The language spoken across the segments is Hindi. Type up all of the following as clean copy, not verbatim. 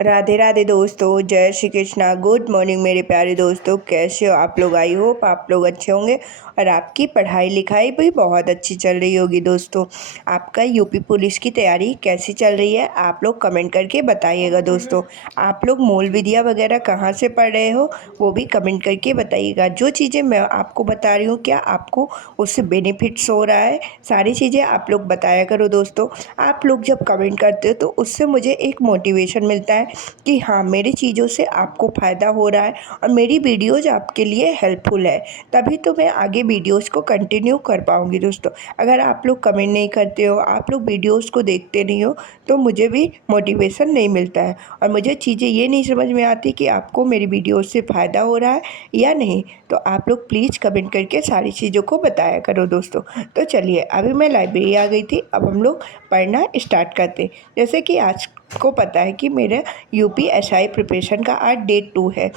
राधे राधे दोस्तों, जय श्री कृष्णा। गुड मॉर्निंग मेरे प्यारे दोस्तों, कैसे हो आप लोग। आई होप आप लोग अच्छे होंगे और आपकी पढ़ाई लिखाई भी बहुत अच्छी चल रही होगी। दोस्तों, आपका यूपी पुलिस की तैयारी कैसी चल रही है आप लोग कमेंट करके बताइएगा। दोस्तों, आप लोग मूल विद्या वगैरह कहाँ से पढ़ रहे हो वो भी कमेंट करके बताइएगा। जो चीज़ें मैं आपको बता रही हूँ क्या आपको उससे बेनिफिट्स हो रहा है, सारी चीज़ें आप लोग बताया करो। दोस्तों, आप लोग जब कमेंट करते हो तो उससे मुझे एक मोटिवेशन मिलता है कि हाँ, मेरी चीज़ों से आपको फ़ायदा हो रहा है और मेरी वीडियोज़ आपके लिए हेल्पफुल है, तभी तो मैं आगे वीडियोज़ को कंटिन्यू कर पाऊँगी। दोस्तों, अगर आप लोग कमेंट नहीं करते हो, आप लोग वीडियोज़ को देखते नहीं हो, तो मुझे भी मोटिवेशन नहीं मिलता है और मुझे चीज़ें ये नहीं समझ में आती कि आपको मेरी वीडियोज़ से फ़ायदा हो रहा है या नहीं। तो आप लोग प्लीज़ कमेंट करके सारी चीज़ों को बताया करो। दोस्तों, तो चलिए, अभी मैं लाइब्रेरी आ गई थी, अब हम लोग पढ़ना स्टार्ट करते। जैसे कि आज को पता है कि मेरा यूपीएसआई प्रिपरेशन का आज डे 2 है,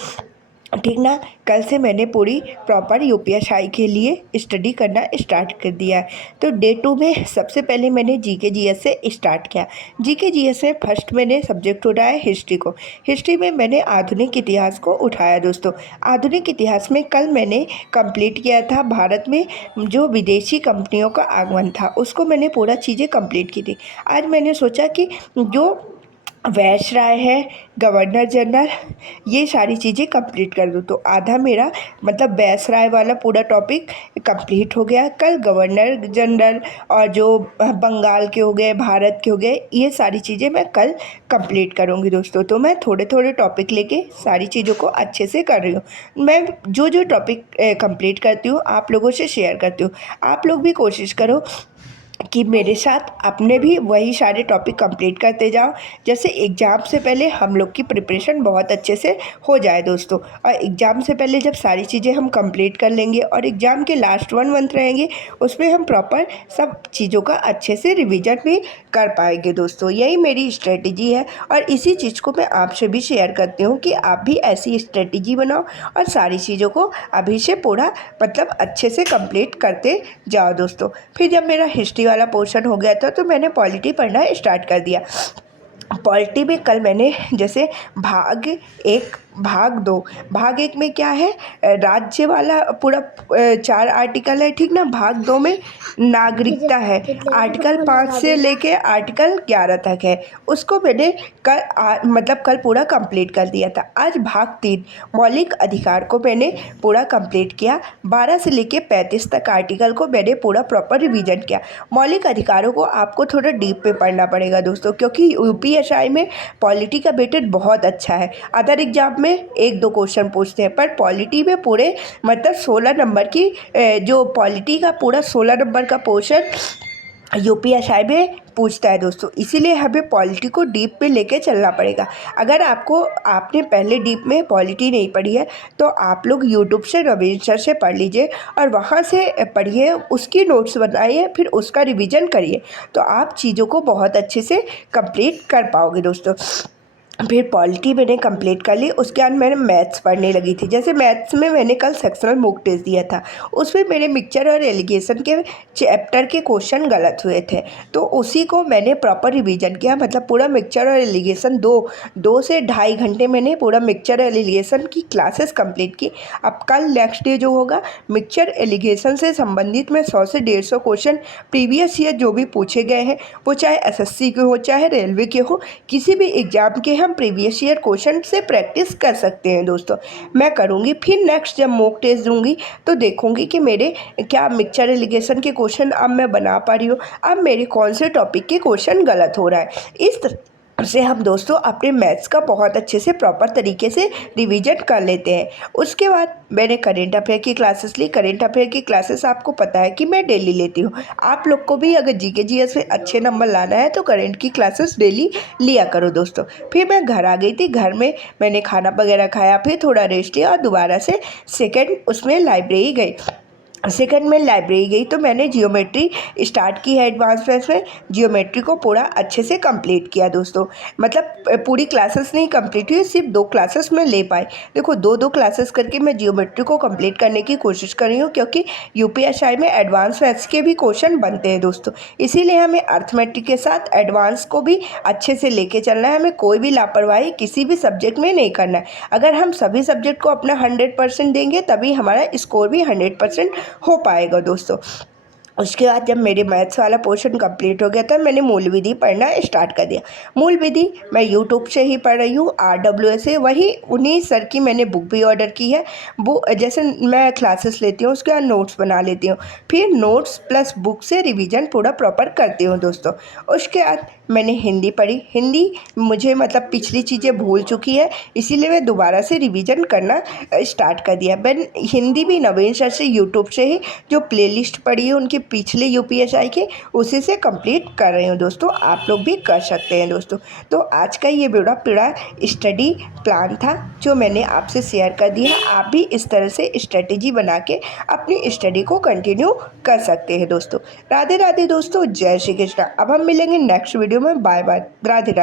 ठीक ना। कल से मैंने पूरी प्रॉपर यूपीएसआई के लिए स्टडी करना स्टार्ट कर दिया है। तो डे 2 में सबसे पहले मैंने जीके जीएस से स्टार्ट किया। जीके जीएस में फर्स्ट मैंने सब्जेक्ट उठाया हिस्ट्री को। हिस्ट्री में मैंने आधुनिक इतिहास को उठाया। दोस्तों, आधुनिक इतिहास में कल मैंने कंप्लीट किया था भारत में जो विदेशी कंपनियों का आगमन था, उसको मैंने पूरा चीज़ें कंप्लीट की थी। आज मैंने सोचा कि जो वायसराय है, गवर्नर जनरल, ये सारी चीज़ें कंप्लीट कर दूँ। तो आधा मेरा मतलब वायसराय वाला पूरा टॉपिक कंप्लीट हो गया। कल गवर्नर जनरल और जो बंगाल के हो गए, भारत के हो गए, ये सारी चीज़ें मैं कल कंप्लीट करूँगी। दोस्तों, तो मैं थोड़े थोड़े टॉपिक लेके सारी चीज़ों को अच्छे से कर रही हूँ। मैं जो जो टॉपिक कंप्लीट करती हूँ आप लोगों से शेयर करती हूँ। आप लोग भी कोशिश करो कि मेरे साथ अपने भी वही सारे टॉपिक कंप्लीट करते जाओ, जैसे एग्ज़ाम से पहले हम लोग की प्रिपरेशन बहुत अच्छे से हो जाए। दोस्तों, और एग्ज़ाम से पहले जब सारी चीज़ें हम कंप्लीट कर लेंगे और एग्ज़ाम के लास्ट 1 मंथ रहेंगे, उसमें हम प्रॉपर सब चीज़ों का अच्छे से रिवीजन भी कर पाएंगे। दोस्तों, यही मेरी स्ट्रेटजी है और इसी चीज़ को मैं आपसे भी शेयर करती हूँ कि आप भी ऐसी स्ट्रेटजी बनाओ और सारी चीज़ों को अभी से पूरा मतलब अच्छे से कंप्लीट करते जाओ। दोस्तों, फिर जब मेरा हिस्ट्री वाला पोर्शन हो गया था तो मैंने पॉलिटी पढ़ना स्टार्ट कर दिया। पॉलिटी में कल मैंने जैसे भाग 1 भाग 2, भाग 1 में क्या है, राज्य वाला पूरा 4 आर्टिकल है, ठीक ना। भाग 2 में नागरिकता है, आर्टिकल 5 से लेके आर्टिकल 11 तक है। उसको मैंने मतलब कल पूरा कंप्लीट कर दिया था। आज भाग 3 मौलिक अधिकार को मैंने पूरा कंप्लीट किया। 12 से लेके 35 तक आर्टिकल को मैंने पूरा प्रॉपर रिवीजन किया। मौलिक अधिकारों को आपको थोड़ा डीप में पढ़ना पड़ेगा दोस्तों, क्योंकि यूपीएसआई में पॉलिटी का वेटेज बहुत अच्छा है। अदर एग्जाम में 1-2 क्वेश्चन पूछते हैं, पर पॉलिटी में पूरे मतलब 16 नंबर की जो पॉलिटी का पूरा 16 नंबर का पोर्शन यूपीएसआई में पूछता है। दोस्तों, इसीलिए हमें पॉलिटी को डीप में लेके चलना पड़ेगा। अगर आपने पहले डीप में पॉलिटी नहीं पढ़ी है तो आप लोग यूट्यूब से रवीन सर से पढ़ लीजिए और वहाँ से पढ़िए, उसकी नोट्स बनाइए, फिर उसका रिवीजन करिए, तो आप चीज़ों को बहुत अच्छे से कंप्लीट कर पाओगे। दोस्तों, फिर पॉलिटी मैंने कंप्लीट कर ली। उसके बाद मैंने मैथ्स पढ़ने लगी थी। जैसे मैथ्स में मैंने कल सेक्शनल मॉक टेस्ट दिया था, उसमें मेरे मिक्सचर और एलिगेशन के चैप्टर के क्वेश्चन गलत हुए थे, तो उसी को मैंने प्रॉपर रिवीजन किया। मतलब पूरा मिक्सचर और एलिगेशन 2 से 2.5 घंटे मैंने पूरा मिक्सचर और एलिगेशन की क्लासेस कंप्लीट की। अब कल नेक्स्ट डे जो होगा, मिक्सचर एलिगेशन से संबंधित में 100 से 150 क्वेश्चन प्रीवियस ईयर जो भी पूछे गए हैं, वो चाहे एसएससी के हो चाहे रेलवे के हो, किसी भी एग्जाम के हम प्रीवियस ईयर क्वेश्चन से प्रैक्टिस कर सकते हैं। दोस्तों, मैं करूँगी। फिर नेक्स्ट जब मॉक टेस्ट दूंगी तो देखूंगी कि मेरे क्या मिक्सचर एलिगेशन के क्वेश्चन अब मैं बना पा रही हूँ, अब मेरे कौन से टॉपिक के क्वेश्चन गलत हो रहा है। इस से हम दोस्तों अपने मैथ्स का बहुत अच्छे से प्रॉपर तरीके से रिवीजन कर लेते हैं। उसके बाद मैंने करेंट अफेयर की क्लासेस ली। करेंट अफेयर की क्लासेस आपको पता है कि मैं डेली लेती हूँ। आप लोग को भी अगर जीके जीएस में अच्छे नंबर लाना है तो करेंट की क्लासेस डेली लिया करो। दोस्तों, फिर मैं घर आ गई थी। घर में मैंने खाना वगैरह खाया, फिर थोड़ा रेस्ट लिया और दोबारा से सेकेंड उसमें लाइब्रेरी गई। सेकंड में लाइब्रेरी गई तो मैंने जियोमेट्री स्टार्ट की है एडवांस मैथ्स में। जियोमेट्री को पूरा अच्छे से कंप्लीट किया दोस्तों। मतलब पूरी क्लासेस नहीं कंप्लीट हुई, सिर्फ 2 क्लासेस मैं ले पाई। देखो 2-2 क्लासेस करके मैं जियोमेट्री को कंप्लीट करने की कोशिश कर रही हूँ, क्योंकि यूपीएसआई में एडवांस मैथ्स के भी क्वेश्चन बनते हैं दोस्तों। इसीलिए हमें अर्थमेटिक के साथ एडवांस को भी अच्छे से लेके चलना है। हमें कोई भी लापरवाही किसी भी सब्जेक्ट में नहीं करना है। अगर हम सभी सब्जेक्ट को अपना 100% देंगे तभी हमारा स्कोर भी 100% हो पाएगा दोस्तों। उसके बाद जब मेरे मैथ्स वाला पोर्शन कंप्लीट हो गया था, मैंने मूल विधि पढ़ना स्टार्ट कर दिया। मूल विधि मैं यूट्यूब से ही पढ़ रही हूँ, RWS से। वही उन्हीं सर की मैंने बुक भी ऑर्डर की है। वो जैसे मैं क्लासेस लेती हूँ उसके बाद नोट्स बना लेती हूँ, फिर नोट्स प्लस बुक से रिवीजन पूरा प्रॉपर करती हूँ दोस्तों। उसके बाद मैंने हिंदी पढ़ी। हिंदी मुझे मतलब पिछली चीज़ें भूल चुकी है, इसीलिए मैं दोबारा से रिवीजन करना स्टार्ट कर दिया। मैं हिंदी भी नवीन सर से यूट्यूब से ही जो प्लेलिस्ट पड़ी है उनके पिछले यूपीएसआई के, उसी से कंप्लीट कर रही हूँ दोस्तों। आप लोग भी कर सकते हैं दोस्तों। तो आज का ये बड़ा पूरा स्टडी प्लान था जो मैंने आपसे शेयर कर दिया। आप भी इस तरह से स्ट्रेटेजी बना के अपनी स्टडी को कंटिन्यू कर सकते हैं दोस्तों। राधे राधे दोस्तों, जय श्री कृष्णा। अब हम मिलेंगे नेक्स्ट वीडियो में। Bye bye, Radhe Radhe.